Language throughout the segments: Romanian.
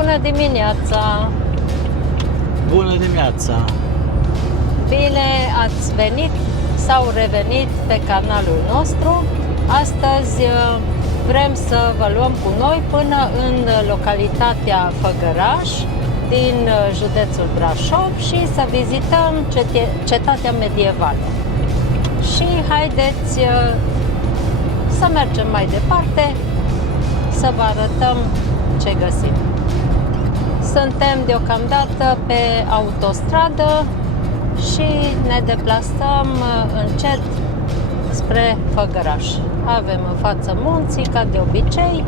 Bună dimineața! Bună dimineața! Bine ați venit sau revenit pe canalul nostru. Astăzi vrem să vă luăm cu noi până în localitatea Făgăraș din județul Brașov și să vizităm cetatea medievală. Și haideți să mergem mai departe, să vă arătăm ce găsim. Suntem deocamdată pe autostradă și ne deplasăm încet spre Făgăraș. Avem în față munții, ca de obicei,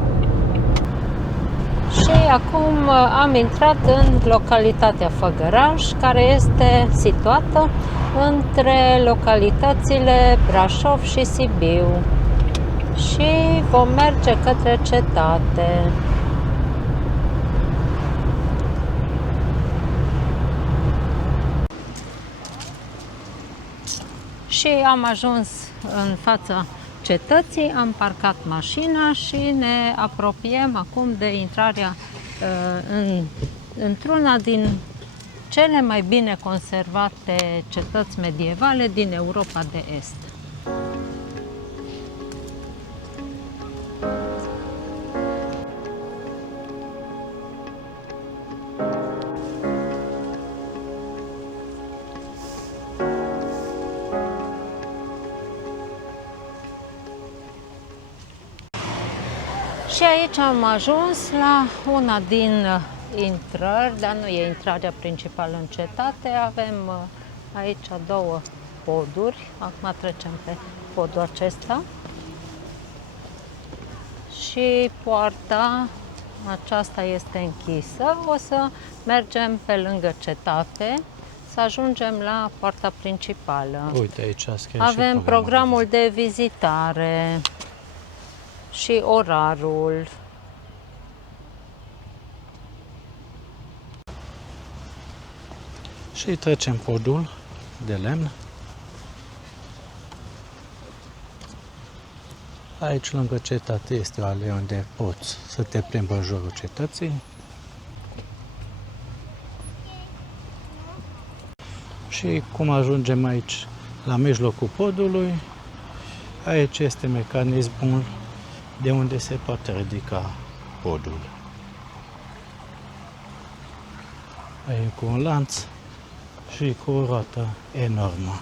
și acum am intrat în localitatea Făgăraș, care este situată între localitățile Brașov și Sibiu. Și vom merge către cetate. Și am ajuns în fața cetății, am parcat mașina și ne apropiem acum de intrarea într-una din cele mai bine conservate cetăți medievale din Europa de Est. Și aici am ajuns la una din intrări, dar nu e intrarea principală în cetate. Avem aici două poduri. Acum trecem pe podul acesta. Și poarta aceasta este închisă. O să mergem pe lângă cetate, să ajungem la poarta principală. Uite, aici avem programul de vizitare și orarul. Și trecem podul de lemn. Aici, lângă cetate, este o alee unde poți să te plimbi în jurul cetății. Și cum ajungem aici, la mijlocul podului, aici este mecanismul de unde se poate ridica podul. Aici cu un lanț și cu o roată enormă.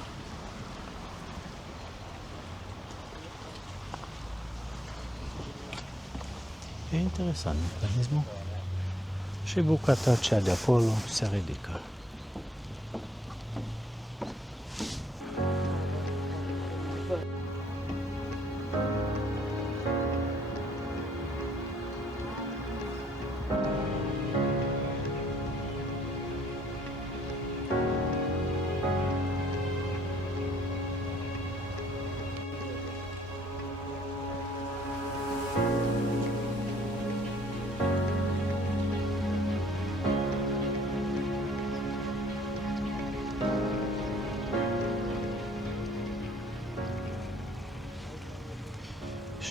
E interesant mecanismul. Și bucata aceea de acolo se ridică.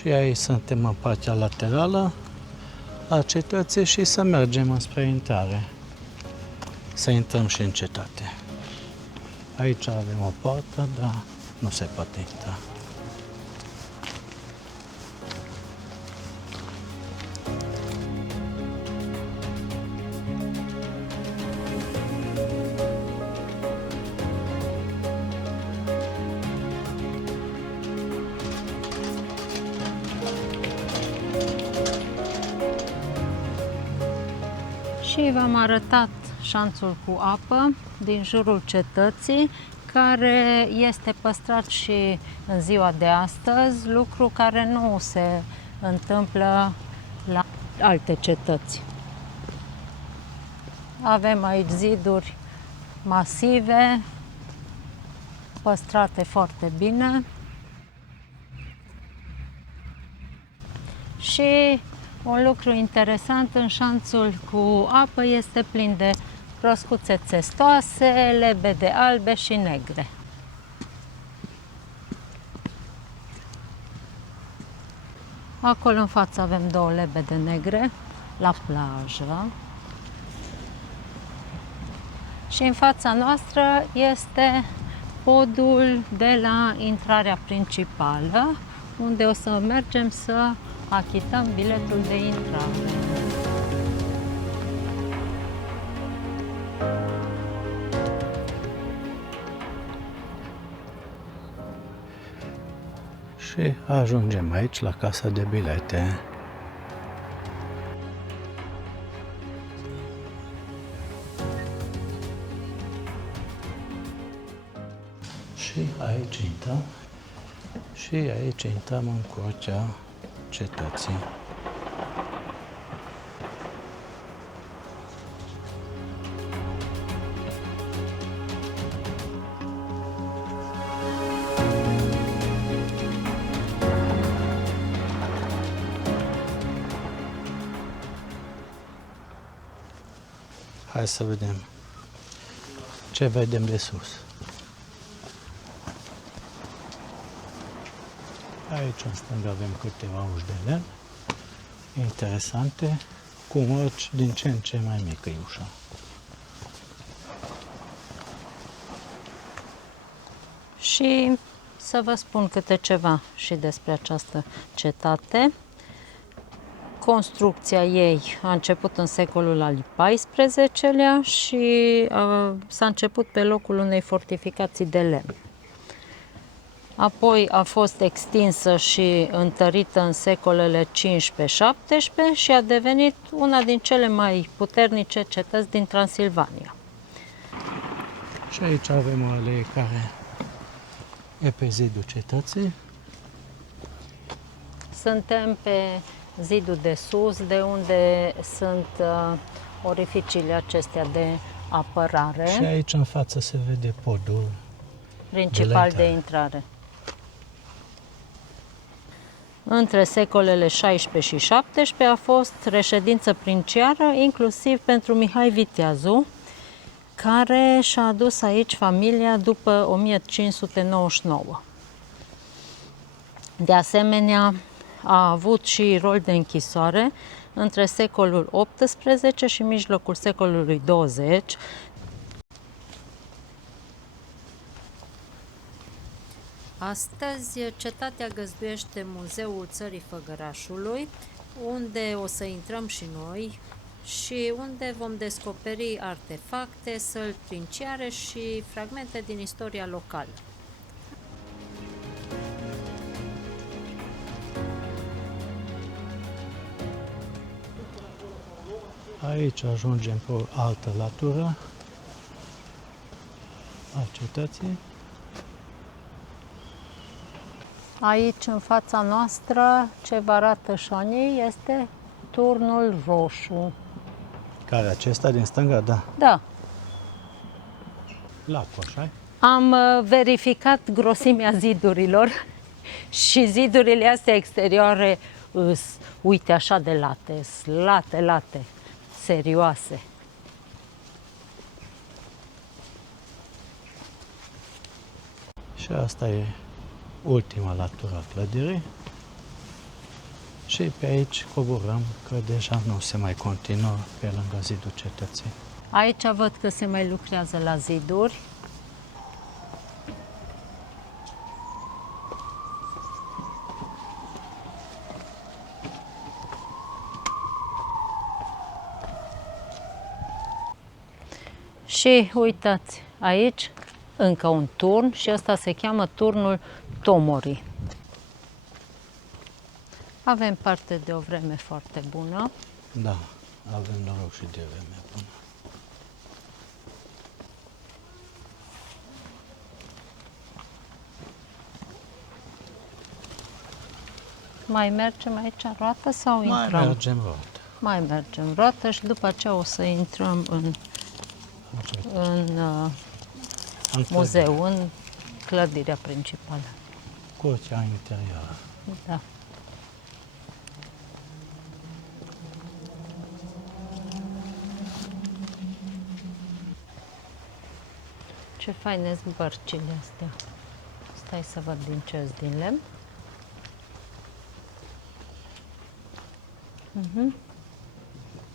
Și aici suntem în partea laterală a cetății și să mergem înspre intrare. Să intrăm și în cetate. Aici avem o poartă, dar nu se poate intra. Și v-am arătat șanțul cu apă din jurul cetății, care este păstrat și în ziua de astăzi, lucru care nu se întâmplă la alte cetăți. Avem aici ziduri masive, păstrate foarte bine. Și un lucru interesant în șanțul cu apă este plin de broscuțe țestoase, lebede albe și negre. Acolo în față avem două lebede negre la plajă. Și în fața noastră este podul de la intrarea principală, unde o să mergem să achităm biletul de intrare. Și ajungem aici la casa de bilete. Și aici intrăm în curtea cetății. Hai să vedem ce vedem de sus. Aici în stânga avem câteva uși de lemn interesante, cu mărci din ce în ce mai mică e ușa. Și să vă spun câte ceva și despre această cetate. Construcția ei a început în secolul al XIV-lea și s-a început pe locul unei fortificații de lemn. Apoi a fost extinsă și întărită în secolele 15-17 și a devenit una din cele mai puternice cetăți din Transilvania. Și aici avem o alee care e pe zidul cetății. Suntem pe zidul de sus, de unde sunt orificiile acestea de apărare. Și aici în față se vede podul principal de intrare. Între secolele 16 și 17 a fost reședință princiară, inclusiv pentru Mihai Viteazu, care și-a adus aici familia după 1599. De asemenea, a avut și rol de închisoare între secolul XVIII și mijlocul secolului 20. Astăzi, cetatea găzduiește Muzeul Țării Făgărașului, unde o să intrăm și noi și unde vom descoperi artefacte, săli princiare și fragmente din istoria locală. Aici ajungem pe o altă latură a cetății. Aici, în fața noastră, ce vă arată șonii, este Turnul Roșu. Care acesta din stânga, da. Da. Lacul, așa? Am verificat grosimea zidurilor și zidurile astea exterioare îs, uite așa de late, late, serioase. Și asta e ultima latură a clădirii. Și pe aici coborăm, că deja nu se mai continuă pe lângă zidul cetății. Aici văd că se mai lucrează la ziduri. Și uitați, aici încă un turn și ăsta se cheamă Turnul Tomorii. Avem parte de o vreme foarte bună. Da, avem noroc și de vreme bună. Mai mergem aici în roată sau Mai intrăm? mergem roată. Mai mergem roată și după aceea o să intrăm în muzeu, în clădirea principală. Curtea interioară. Da. Ce faine sunt bărcile astea. Stai să văd din ce din lemn.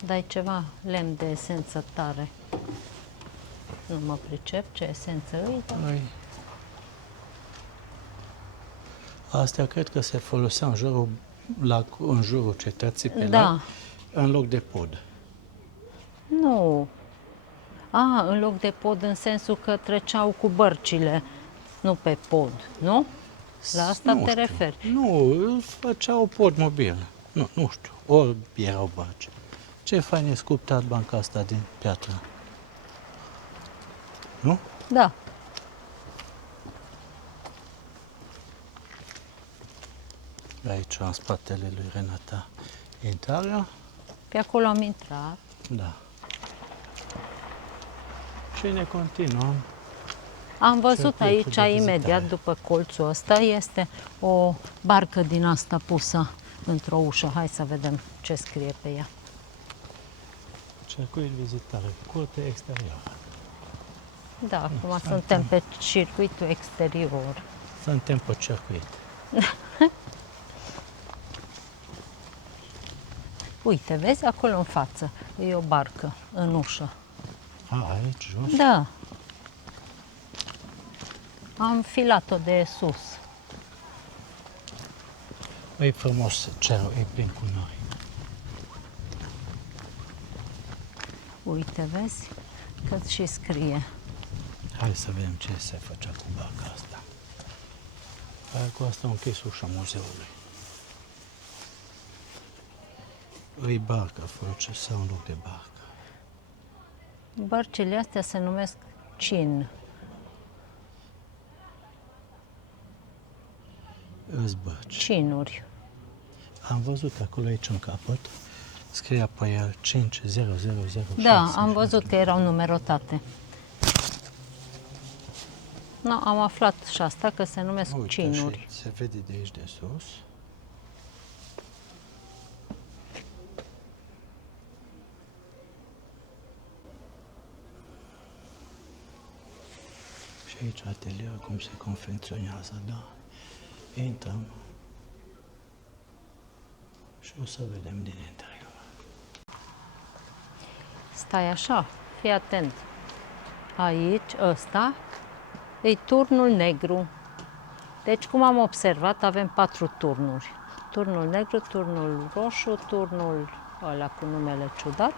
Dai ceva lemn de esență tare. Nu mă pricep ce esență îi, dar... Păi, astea cred că se folosea în jurul cetății pe Da. lac, în loc de pod. Nu. În loc de pod în sensul că treceau cu bărcile, nu pe pod, nu? La asta Nu te știu. referi? Nu, îl făceau pod mobil. Nu știu, ori erau bărci. Ce fain e sculptat banca asta din piatră. Nu? Da. Aici, în spatele lui Renata, intrarea. Pe acolo am intrat. Da. Și ne continuăm. Am văzut Circuitul aici, de vizitare. imediat după colțul ăsta, este o barcă din asta pusă într-o ușă. Hai să vedem ce scrie pe ea. Circuit vizitare, curte exterioară. Da, acum suntem pe circuitul exterior. Suntem pe circuit. Uite, vezi, acolo în față e o barcă în ușă. Aici, jos? Da. Am filat-o de sus. E frumos cerul, e plin cu nori. Uite, vezi, cât și scrie. Hai să vedem ce se făcea cu barca asta. Cu asta a închis ușa muzeului. E barca, face sau în loc de barcă. Bărcile astea se numesc cin. Îți bărci. Cinuri. Am văzut acolo aici în capăt, scria pe el 50006. Da, am văzut că erau numerotate. No, am aflat și asta, că se numesc Uite, cinuri. și se vede de aici de sus. Și aici atelier, cum se confecționează, da? Intrăm și o să vedem din interior. Stai așa, fii atent. Aici, ăsta, e turnul negru. Deci, cum am observat, avem 4 turnuri. Turnul negru, turnul roșu, turnul ăla cu numele ciudat.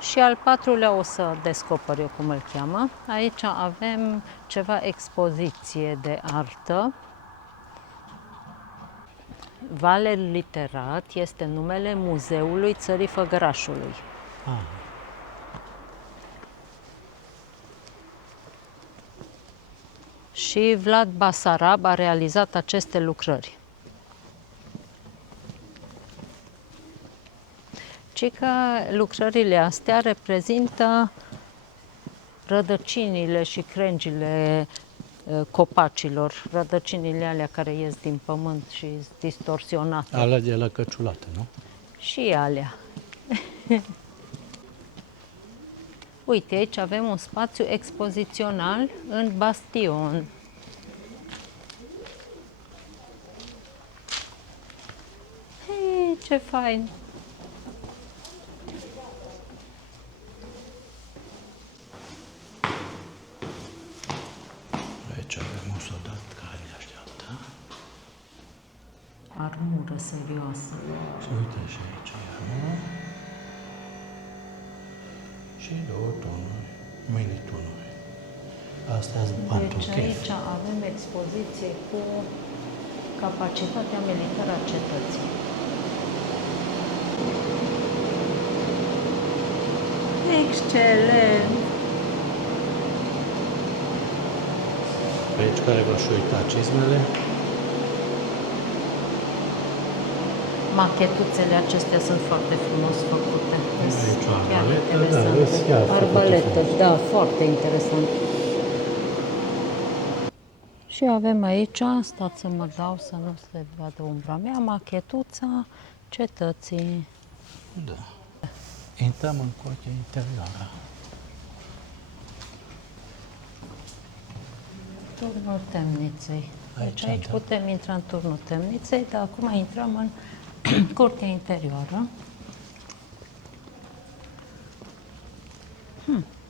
Și al 4-lea o să descoper eu cum îl cheamă. Aici avem ceva expoziție de artă. Valer Literat este numele Muzeului Țării Făgărașului. Și Vlad Basarab a realizat aceste lucrări. Ci că lucrările astea reprezintă rădăcinile și crengile copacilor, rădăcinile alea care ies din pământ și sunt distorsionate. Alea de la căciulată, nu? Și alea. Uite, aici avem un spațiu expozițional în bastion. Hei, ce fain! Aici avem un soldat care ne așteaptă. Armură serioasă. Și uite și aici iarna. Și 2 tunuri, mini-tunuri. Astea sunt Deci pantochef. aici avem expoziție cu capacitatea militară a cetății. Excelent! Pe aici care v-aș uita cizmele. Machetuțele acestea sunt foarte frumos făcute. Aici o Chiar arbaletă, da, interesante. vezi, chiar făcute Arbaletă, frumos. da, foarte interesant. Și avem aici, stați să mă dau să nu se vadă umbra mea, machetuța cetății. Da. Intrăm în curtea interioară. Turnul temniței. Deci aici intrăm. putem intra în turnul temniței, dar acum intrăm în curtea interioară.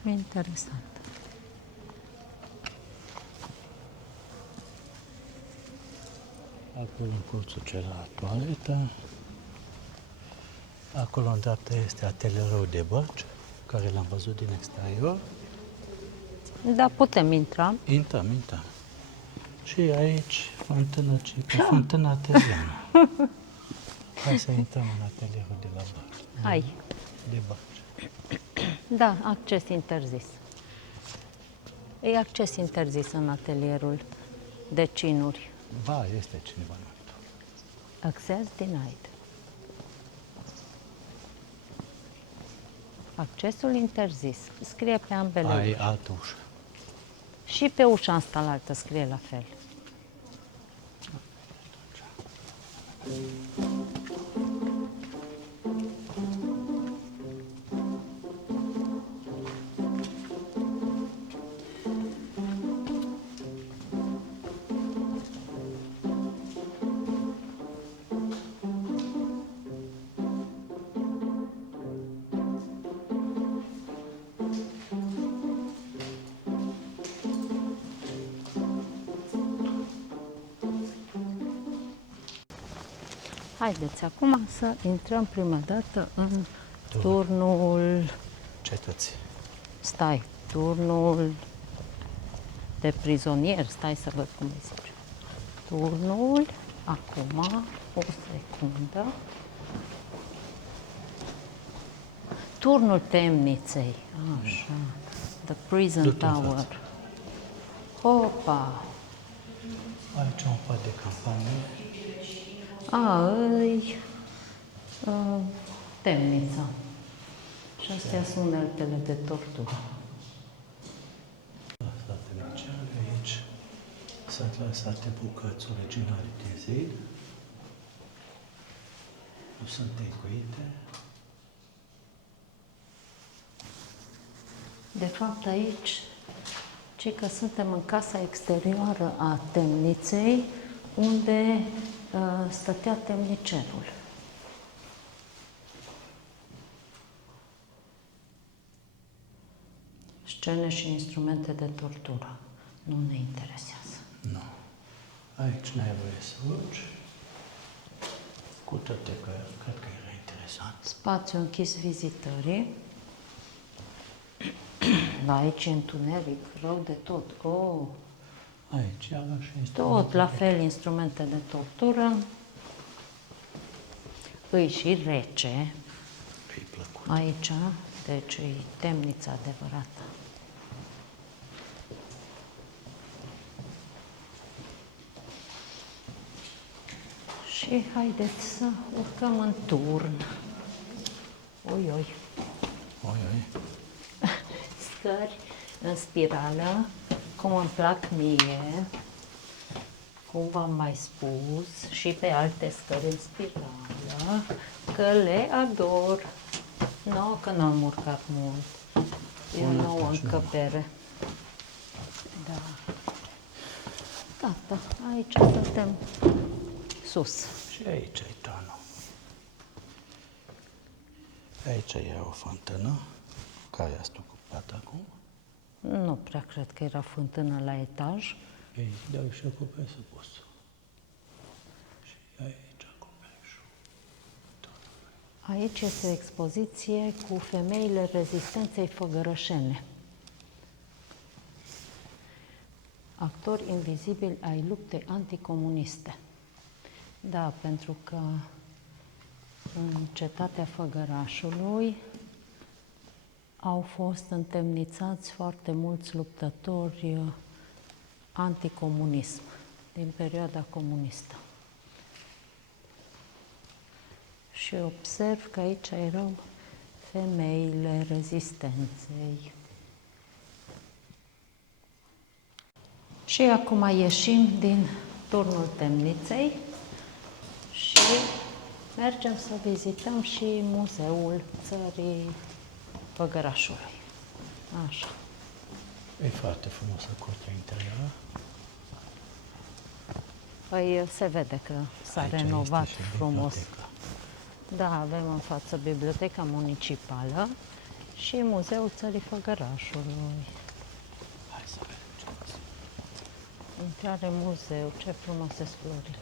Interesant. Acolo în colțul celălalt toaletă. Acolo în dreapta este atelierul de bărci, care l-am văzut din exterior. Da, putem intra. Intrăm. Și aici fântână, fântâna arteziană. Hai să intrăm în atelierul de la bărci. Hai. De bărci. Da, acces interzis. E acces interzis în atelierul de cinuri. Ba, este cineva nou. Access denied. Accesul interzis. Scrie pe ambele Ai uși. altă ușă. Și pe ușa asta la altă scrie la fel. Haideți acum să intrăm prima dată în turnul, Cetății. turnul de prizonier, stai să văd cum îi zice. Turnul, acum, o secundă. Turnul temniței, așa, the prison Du-te în tower. față. Opa! Aici un pat de campanie. Îi temnița. Și astea sunt uneltele de tortură. Statele cele aici sunt lăsate bucăți originale din zid. Nu sunt încuite. De fapt, aici, ci că suntem în casa exterioară a temniței, unde stătea temnicerul. Scene și instrumente de tortură. Nu ne interesează. Nu. Aici n-ai voie să urci. Cu toate că cred că era interesant. Spațiu închis vizitării. Aici e întuneric, rău de tot. Oh, Aici iarăși tot la fel instrumente de tortură. Îi și rece îi plăcut. aici, deci e temnița adevărată. Și haideți să urcăm în turn. Oi, oi. Oi, oi. Scări în spirală, cum îmi plac mie, cum v-am mai spus, și pe alte scări în spirală, că le ador. Nu, că n-am urcat mult. E o nouă încăpere. Da. Gata, aici suntem sus. Și aici e tonul. Aici e o fântână care a ocupat acum. Nu prea cred că era fântână la etaj. Ei dau și cu presupusul. Și aici acoperișul. Aici este o expoziție cu femeile rezistenței făgărășene. Actori invizibili ai luptei anticomuniste. Da, pentru că în cetatea Făgărașului au fost întemnițați foarte mulți luptători anticomunism din perioada comunistă. Și observ că aici erau femeile rezistenței. Și acum ieșim din turnul temniței și mergem să vizităm și Muzeul Țării Făgărașului. Așa. E foarte frumoasă curtea interioară. Păi se vede că s-a Aici renovat este și frumos. biblioteca. Da, avem în față biblioteca municipală Și Muzeul Țării Făgărașului. Hai să vedem ce găsim. Intrare în muzeu, ce frumoase sunt florile.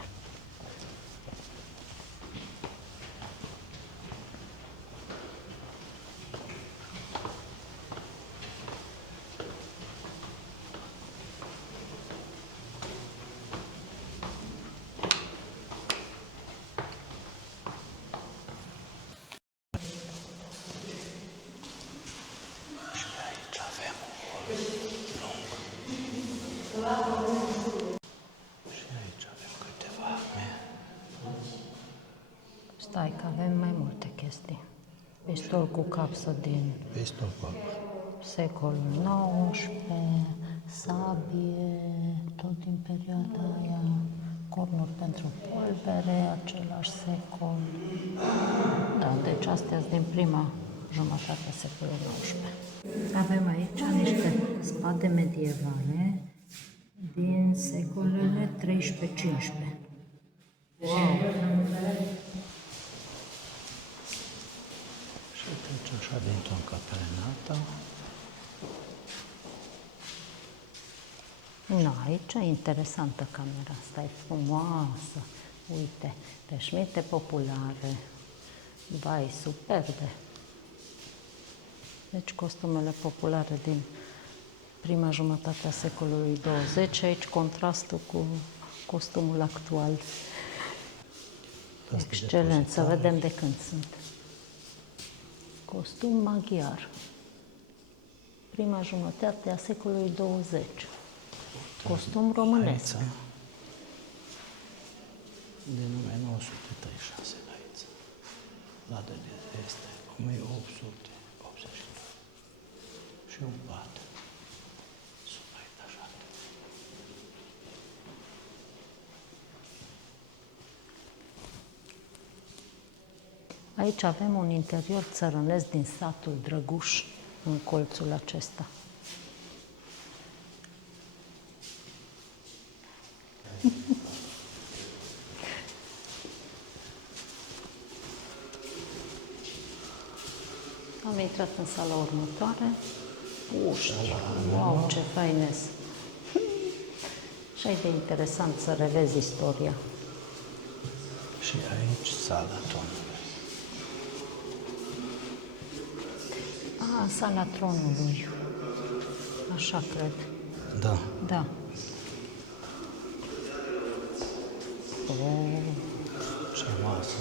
Și aici avem un hol lung. Și aici avem câteva Stai că avem mai multe chestii. Pistol cu capsă din pistol cu apă. secolul XIX, sabie, tot din perioada aia, cornuri pentru pulbere, același secol. Da, deci astea sunt din prima jumătate a secolului XIX. Avem aici niște spade medievale din secolele 13-15. Și trece așa dintr-o încăpere în alta. Nu, aici e interesantă camera asta, e frumoasă. Uite, veșminte populare. Vai, superbe. Deci costumele populare din prima jumătate a secolului 20, aici contrastul cu costumul actual. Excelent, să vedem de când sunt. Costum maghiar. Prima jumătate a secolului 20. Costum românesc. Aici, din 1936 aici. La de este 1882. Și un pat supraetajat. Aici avem un interior țărănesc din satul Drăguș, în colțul acesta. Am intrat în sala următoare. Ușa, wow, ce faines! Și e de interesant să revezi istoria. Și aici sala tronului. Sala tronului. Așa cred. Da. Da. Oh. Ce masă.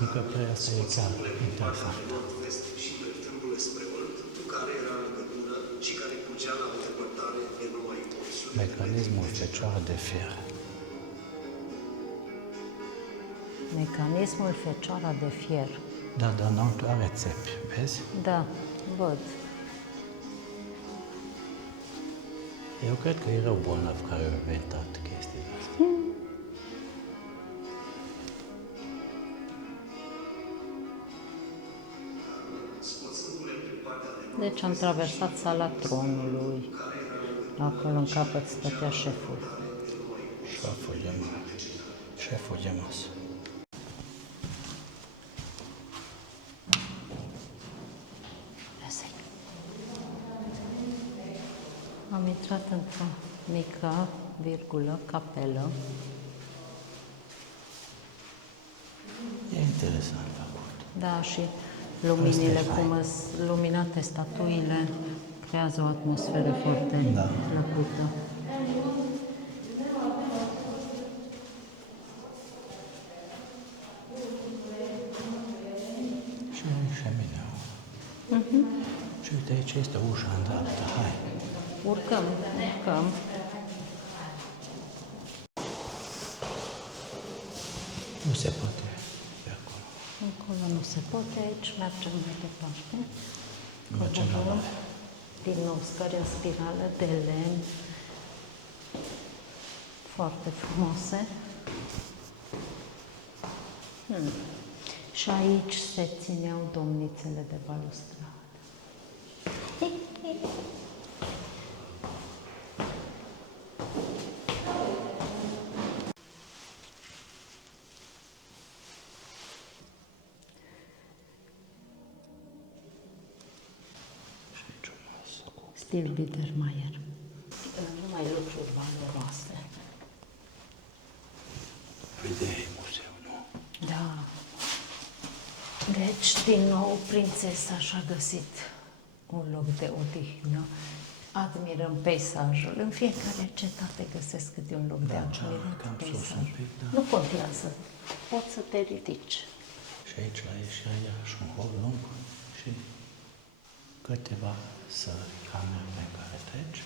Încăperea asta e chiar interesantă. Mecanismul fecioară de fier. Mecanismul fecioara de fier. Da, dar înăuntru are țepi, vezi? Da, văd. Eu cred că erau bolnavi care au inventat chestiile astea. Deci am traversat sala tronului. Acolo în capăt stătea șeful. Șeful de masă. Am intrat într-o mică virgulă, capelă. E interesant făcut. Da, și luminile, Asta e cum sunt luminate statuile, creează o atmosferă foarte plăcută. Și șemineul. Și uite, aici este ușa în dreapta. Hai. Urcăm. Nu se poate pe acolo. Acolo nu se poate, aici mergem mai departe. Mergem la mare. Din nou scări în spirală de lemn, foarte frumoase. Și aici se țineau domnițele de balustradă. Stil Biedermeier. Numai lucruri valoroase. Vedeai muzeu, nu? Da. Deci, din nou, prințesa și-a găsit un loc de odihnă. Admirăm peisajul. În fiecare cetate găsesc câte un loc de admirat cam sus peisaj. un pic, da. Nu contează. Poți să te ridici. Și aici la ieșirea iarăși un hol lung și câteva sări, camere pe care treci.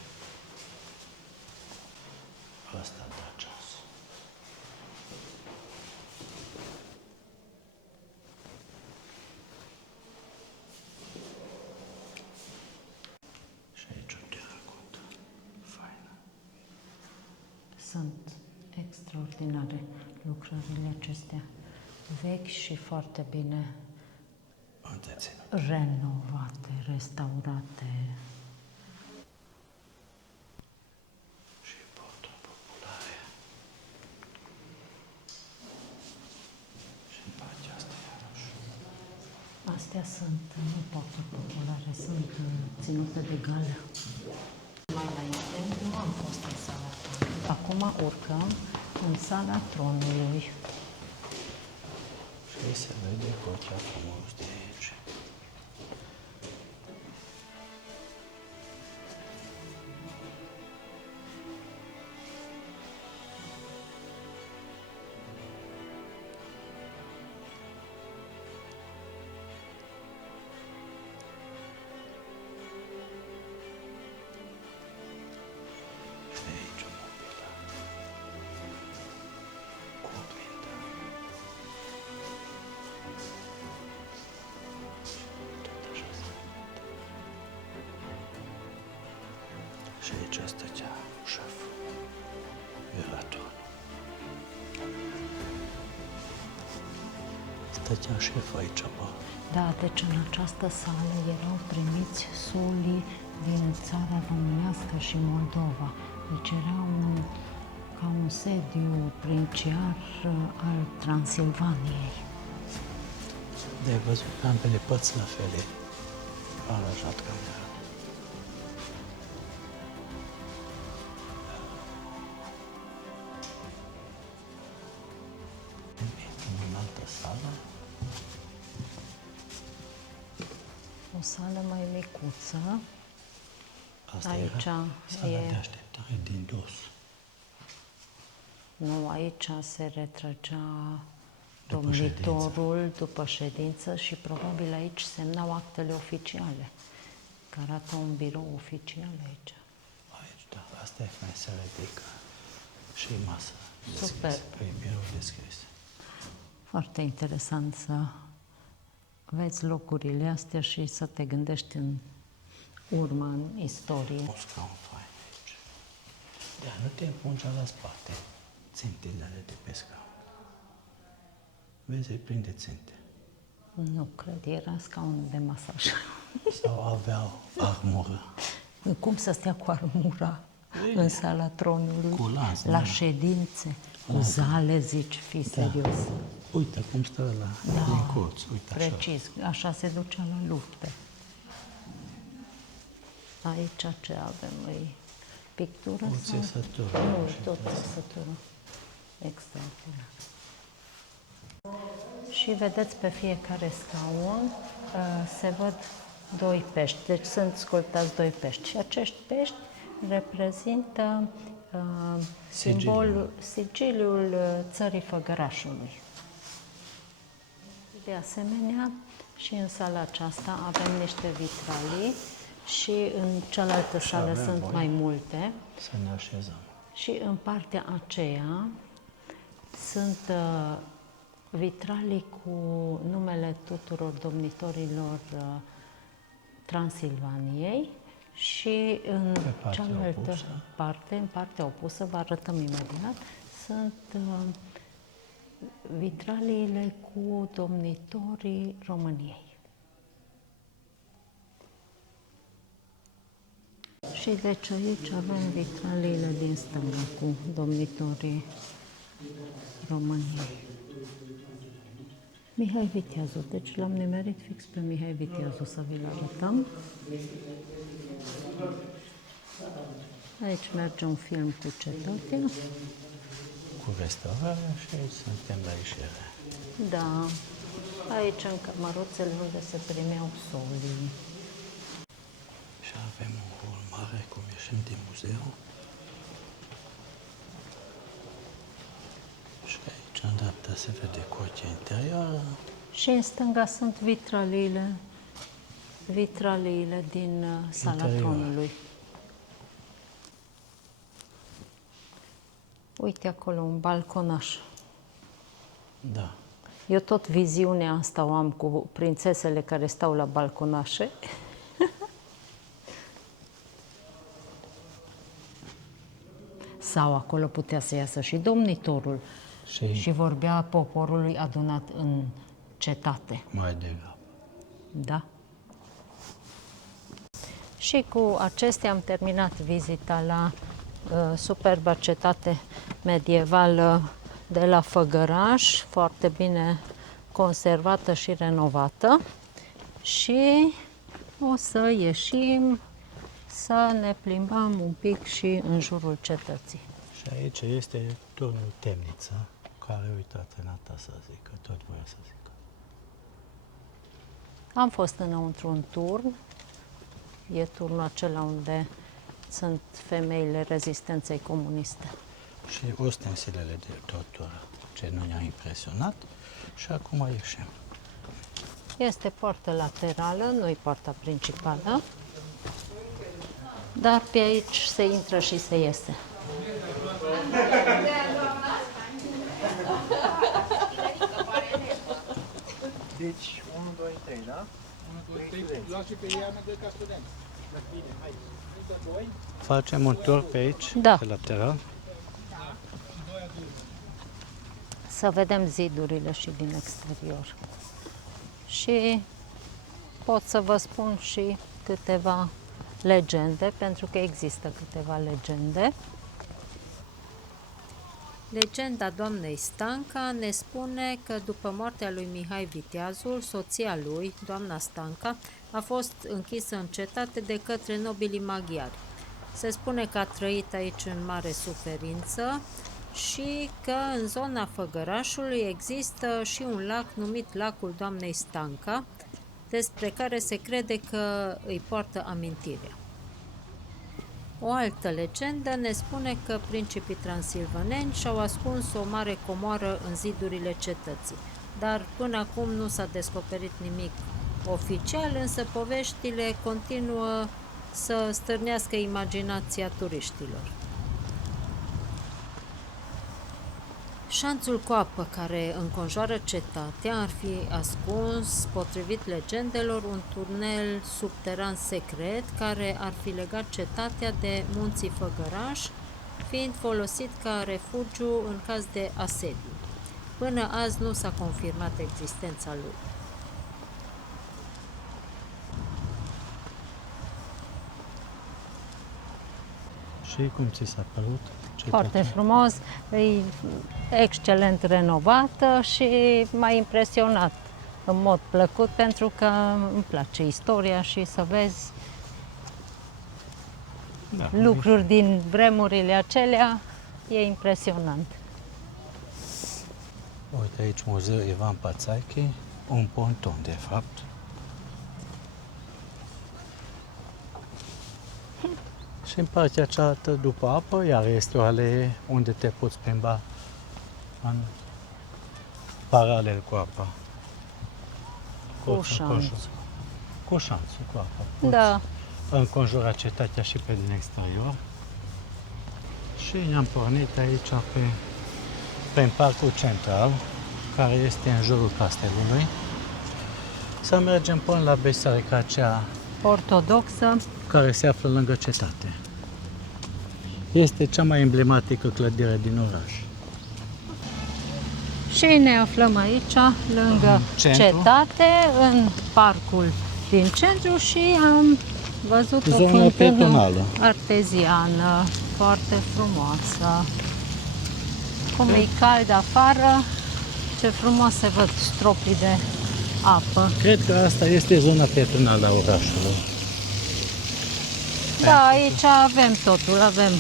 Ăsta da ceas. Și aici o teracotă faină. Sunt extraordinare lucrările acestea. Vechi și foarte bine Întreținut. renovate, restaurate. Și portul populare. Și în partea asta iarăși. Astea sunt, nu porturi populare, sunt ținute de gală. Mai înainte nu am fost în sala tronului. Acum urcăm în sala tronului. Și se vede cocea frumos de aici. Și de aici o mobilă. Cu o plintă. Tot așa se vede. Și aici stătea șeful. Era tron. Stătea șeful aici, bă. Da, deci în această sală erau primiți solii din țara românească și Moldova. Deci era ca un sediu princiar al Transilvaniei. De ai văzut pe ambele părți la fel e aranjat cam era. Intrăm în altă sală. O sală mai micuță. Asta Aici era sala e- de așteptare din dos. Nu, aici se retrăgea După domnitorul după ședință și probabil aici semnau actele oficiale. Că arată un birou oficial aici. Aici, da, asta e mai se ridică. Și masă Super. deschisă. Păi birou deschis. Foarte interesant să vezi locurile astea și să te gândești în urmă, în istorie. Un scaun fain aici. Da, nu te împungea la spate țintinele de pe scaun. Vezi, e plin de ținte. Nu cred, era scaunul de masaj. Sau aveau armură. Cum să stea cu armura în sala tronului, Cu lanț, la da. ședințe, cu zale, zici, fii serios. Uite cum stă la din colț, uite așa. Precis, așa se ducea la lupte. Aici ce avem? Îi pictură O sau? țesătură. Nu, tot țesătură. Extraordinar. Și vedeți pe fiecare scaun se văd doi pești, deci sunt sculptați doi pești. Și acești pești reprezintă sigiliul țării Făgărașului. De asemenea, și în sala aceasta avem niște vitralii și în cealaltă sală avem sunt voi. mai multe. Să ne așezăm. Și în partea aceea sunt vitralii cu numele tuturor domnitorilor Transilvaniei și în partea cealaltă opusă. parte, în partea opusă, vă arătăm imediat, sunt vitraliile cu domnitorii României. Și deci aici avem vitraliile din stânga cu domnitorii României. Mihai Viteazu, deci l-am nimerit fix pe Mihai Viteazu să vi-l arătăm. Aici merge un film cu cetatea. Cu restaurarea și aici suntem la ieșire. Da, aici în cămăruțele unde se primeau solii. Și avem un hol mare, cum ieșim din muzeu. Și aici în dreapta se vede curtea interioară. Și în stânga sunt vitraliile din sala Interior. tronului. Uite acolo un balconaș. Da. Eu tot viziunea asta o am cu prințesele care stau la balconașe. Sau acolo putea să iasă și domnitorul și vorbea poporului adunat în cetate. Mai degrabă. Da. Și cu acestea am terminat vizita la superba cetate medievală de la Făgăraș, foarte bine conservată și renovată. Și o să ieșim să ne plimbăm un pic și în jurul cetății. Și aici este turnul Temniță, care, uitați, Renata să zică, tot voia să zică. Am fost înăuntru un turn, e turnul acela unde sunt femeile rezistenței comuniste. Și ustensilele de tortură, ce nu ne-a impresionat, și acum ieșim. Este poartă laterală, nu-i poarta principală, dar pe aici se intră și se iese. Deci, 1, 2, 3, da? 1, 2, 3, luați pe ea de ca studenți. Bine, hai. 2. Facem un tur pe aici, Da. pe lateral. Să vedem zidurile și din exterior. Și pot să vă spun și câteva legende, pentru că există câteva legende. Legenda doamnei Stanca ne spune că după moartea lui Mihai Viteazul, soția lui, doamna Stanca, a fost închisă în cetate de către nobilii maghiari. Se spune că a trăit aici în mare suferință și că în zona Făgărașului există și un lac numit Lacul doamnei Stanca, despre care se crede că îi poartă amintirea. O altă legendă ne spune că principii transilvaneni și-au ascuns o mare comoară în zidurile cetății, dar până acum nu s-a descoperit nimic oficial, însă poveștile continuă să stârnească imaginația turiștilor. Șanțul cu apă care înconjoară cetatea ar fi ascuns, potrivit legendelor, un tunel subteran secret care ar fi legat cetatea de munții Făgăraș, fiind folosit ca refugiu în caz de asediu. Până azi nu s-a confirmat existența lui. Și cum ți s-a părut? Foarte frumos, e excelent renovată și m-a impresionat în mod plăcut pentru că îmi place istoria și să vezi lucruri din vremurile acelea e impresionant. Uite aici muzeul Ivan Pațaichi, un ponton de fapt. Și în partea cealaltă, după apă, iar este o alee unde te poți plimba în paralel cu apa. Cu șanțul. Cu șanțul, cu apa. Poți Da, înconjura cetatea și pe din exterior. Și ne-am pornit aici pe parcul central, care este în jurul castelului. Să mergem până la biserica aceea ortodoxă. care se află lângă cetate. Este cea mai emblematică clădire din oraș. Și ne aflăm aici, lângă centru. cetate, în parcul din centru și am văzut o Zonă fântână pietonală. arteziană, foarte frumoasă. Cum e cald afară, ce frumos se văd stropii de apă. Cred că asta este zona pietonală a orașului. Da, aici avem totul, avem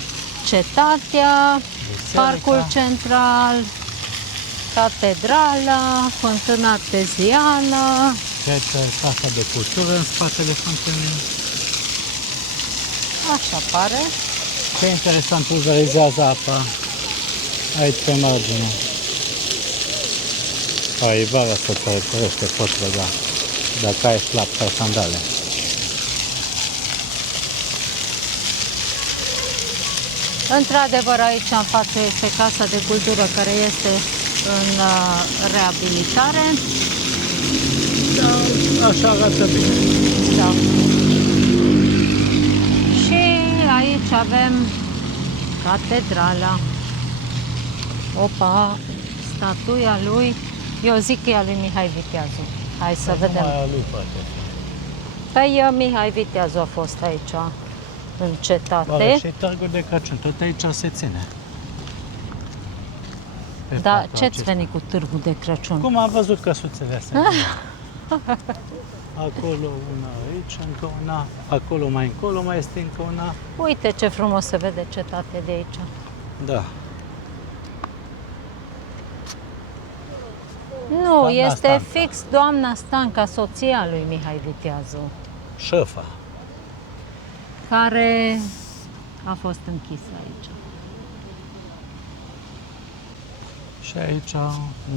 cetatea, parcul central, catedrala, fântâna arteziană. Cred că casa de cultură în spatele fântânii. Așa pare. Ce interesant pulverizează apa aici pe margine. E vara să-ți răcorește, poți vedea, dacă ai șlap sau sandale. Într-adevăr, aici în față este Casa de Cultură, care este în reabilitare. Da, așa arată bine. Da. Și aici avem catedrala. Opa, statuia lui, eu zic că e a lui Mihai Viteazu. Hai să vedem. Lui poate. Păi Mihai Viteazu a fost aici, în cetate. Oare și târgul de Crăciun, tot aici se ține. Pe Da, platul ce-ți acesta. veni cu târgul de Crăciun? Cum am văzut căsuțele astea? Acolo una, aici încă una, acolo mai încolo mai este încă una. Uite ce frumos se vede cetatea de aici. Da. Nu, Doamna este Stanca. fix doamna Stanca, soția lui Mihai Viteazu, Șefa. care a fost închisă aici. Și aici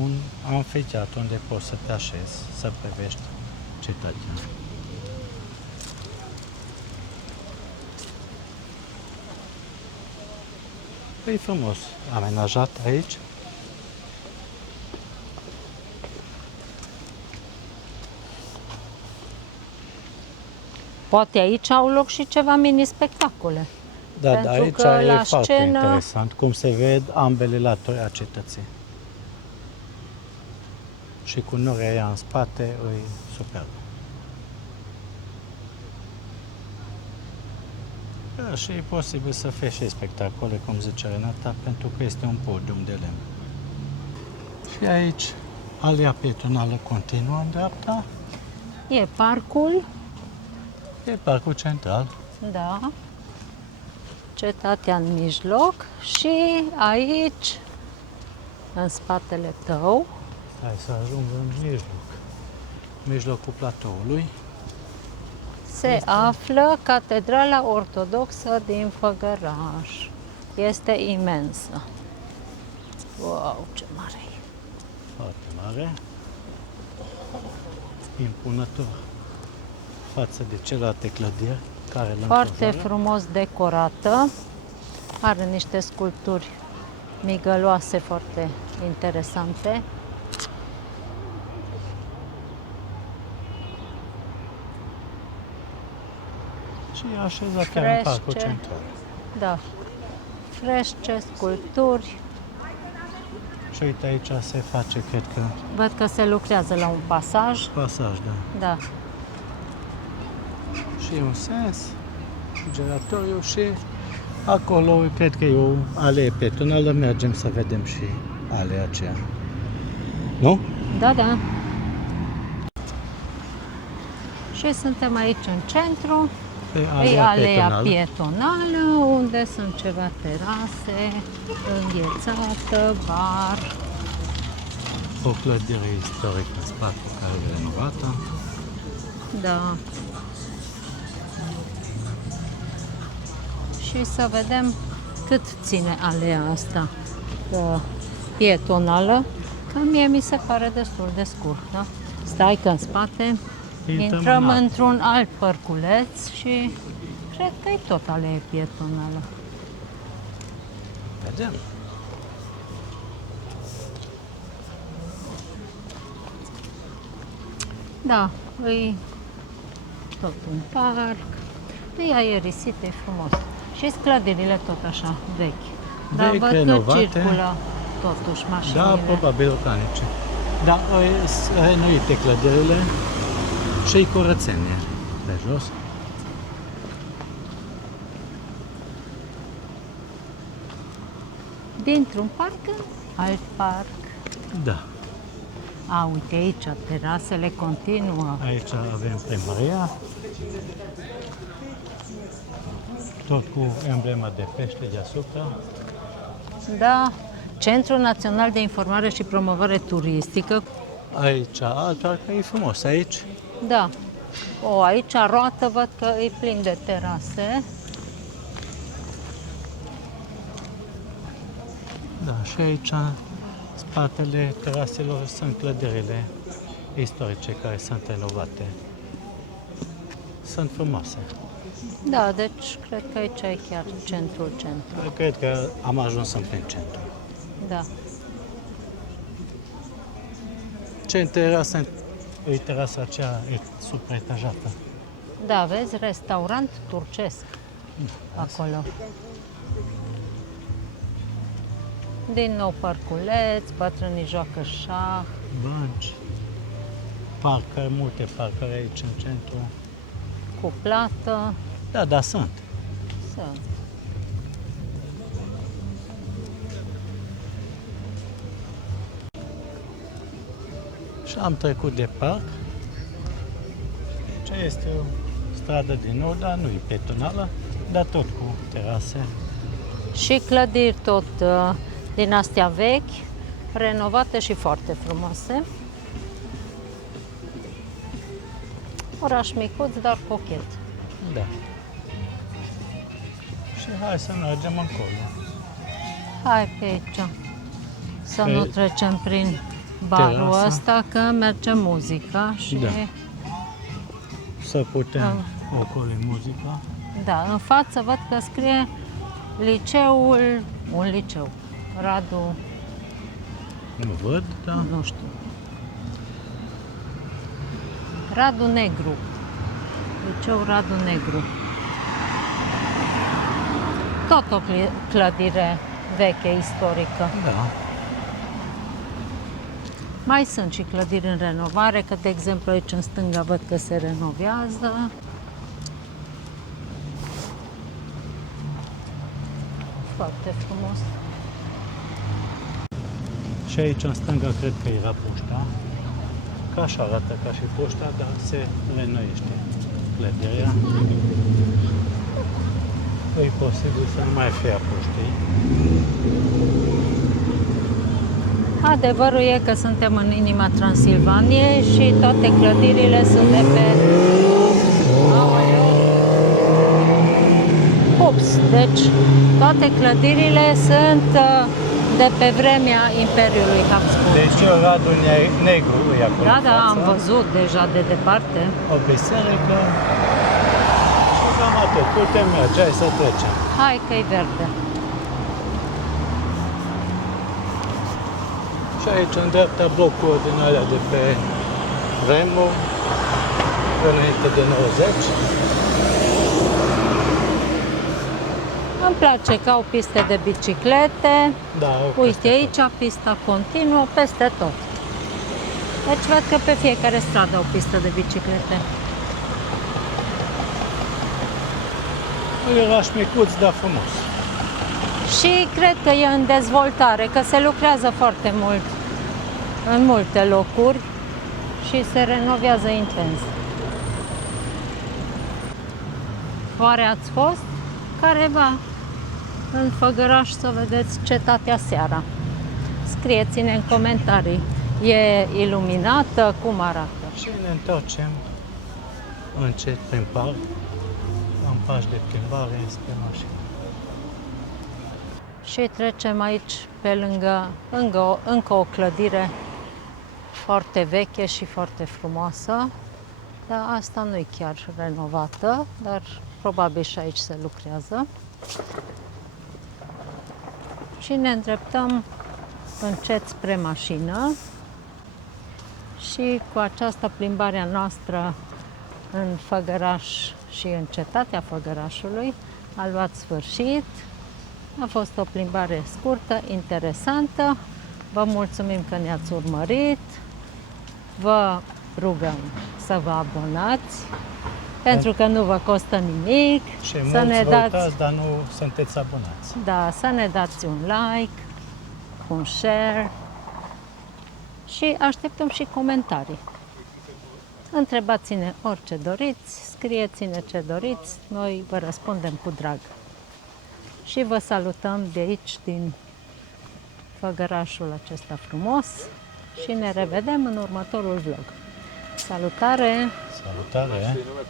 un amfiteatru unde poți să te așezi, să privești cetatea. E frumos amenajat aici. Poate aici au loc și ceva mini-spectacole. Da, Pentru dar aici că e la foarte scenă- interesant cum se ved ambele laturi a cetății. Și cu noria aia în spate, e superb. Da, și e posibil să fie și spectacole, cum zice Renata, pentru că este un podium de lemn. Și aici, alea pietonală continuă în dreapta, E parcul, e parcul central. da, cetatea în mijloc și aici, în spatele tău, Hai să ajung în mijlocul platoului. se află Catedrala Ortodoxă din Făgăraș. Este imensă. Wow, ce mare e! Foarte mare, impunător față de celelalte clădiri care îl Foarte înconjoară. frumos decorată. Are niște sculpturi migăloase foarte interesante. Și e așezat chiar în parcul Fresce. central. Da. Fresce, sculpturi. Și uite, aici se face, cred că, Văd că se lucrează la un pasaj. pasaj, da. Da. Și e un sens giratoriu și acolo, cred că e o alee pietonală, mergem să vedem și aleea aceea. Nu? Da, da. Și suntem aici în centru. Pe E alea pietonală. pietonală, unde sunt ceva terase, înghețată, bar. O clădire istorică în spate care e renovată. Da. Și să vedem cât ține alea asta pietonală, că mie mi se pare destul de scurtă. Stai că în spate intrăm în alt. într-un alt parculeț și cred că e tot alea pietonală. Vedem. Da, e tot un parc, e aerisit, e frumos. Și clădirile tot așa vechi. Dar Vechi, văd că renovate. circulă totuși Da, mașinile. probabil organice. Dar sunt reînnoite clădirile și curățenie pe jos. Dintr-un parc în alt parc. Da. A, uite aici, terasele continuă. Aici avem primăria. Tot cu emblema de pește deasupra. Da, Centrul Național de Informare și Promovare Turistică. Aici alt parc, e frumos aici. Da. O, aici roată, văd că e plin de terase. Da, și aici, în spatele teraselor, sunt clădirile istorice care sunt renovate. Sunt frumoase. Da, deci cred că aici e chiar centru. Cred că am ajuns în plin centru. Da. Ce terasă e terasa aceea e supraetajată. Da, vezi, restaurant turcesc acolo. Din nou parculeț, bătrânii joacă șah. Bănci, parcări, multe parcări aici în centru. Cu plată. Da, da, sunt. Sunt. Și am trecut de parc. Ce este o stradă din nou, dar nu e betonală, dar tot cu terase. Și clădiri tot din astea vechi, renovate și foarte frumoase. Oraș micuț, dar cochet. Da. Și hai să mergem încolo. Hai pe aici. Să Pe nu trecem prin barul terasă. ăsta, că merge muzica și... Da. Să putem ocoli muzica. Da, în față văd că scrie liceul, un liceu, Radu, Nu văd, da. nu știu, Radu Negru, liceu Radu Negru. Tot o clădire veche, istorică. Da. Mai sunt și clădiri în renovare, că de exemplu aici în stânga văd că se renovează. Foarte frumos. Și aici în stânga cred că era poșta. Ca așa arată ca și poșta, dar se reînnoiește clădirea. E posibil să nu mai fie a poștei. Adevărul e că suntem în inima Transilvaniei și toate clădirile sunt de pe... Aoleu! Ups! Deci toate clădirile sunt de pe vremea Imperiului Habsburg. Deci eu Radu Negru e acolo. Da, în da, am față. văzut deja de departe. O biserică. Și cam atât. Putem merge, hai să trecem. Hai că-i verde. Și aici în dreapta blocuri din alea de pe Remu, înainte de 90. Îmi place că au piste de biciclete. Da, Uite aici, pista continuă peste tot. Deci văd că pe fiecare stradă o pistă de biciclete. E oraș micuț, dar frumos. Și cred că e în dezvoltare, că se lucrează foarte mult în multe locuri și se renovează intens. Oare ați fost careva în Făgăraș să vedeți cetatea seara? Scrieți-ne în comentarii. E iluminată? Cum arată? Și ne întoarcem încet prin parc, în pași de plimbare spre mașină. Și trecem aici pe lângă încă o clădire foarte veche și foarte frumoasă. Dar asta nu e chiar renovată, dar probabil și aici se lucrează. Și ne îndreptăm încet spre mașină. Și cu această plimbare a noastră în Făgăraș și în cetatea Făgărașului a luat sfârșit. A fost o plimbare scurtă, interesantă. Vă mulțumim că ne-ați urmărit. Vă rugăm să vă abonați, pentru că nu vă costă nimic. Și să mulți ne vă dați, uitați, dar nu sunteți abonați. da, să ne dați un like, un share și așteptăm și comentarii. Întrebați-ne orice doriți, scrieți-ne ce doriți, noi vă răspundem cu drag. Și vă salutăm de aici, din făgărașul acesta frumos și ne revedem în următorul vlog. Salutare! Salutare! Nu mai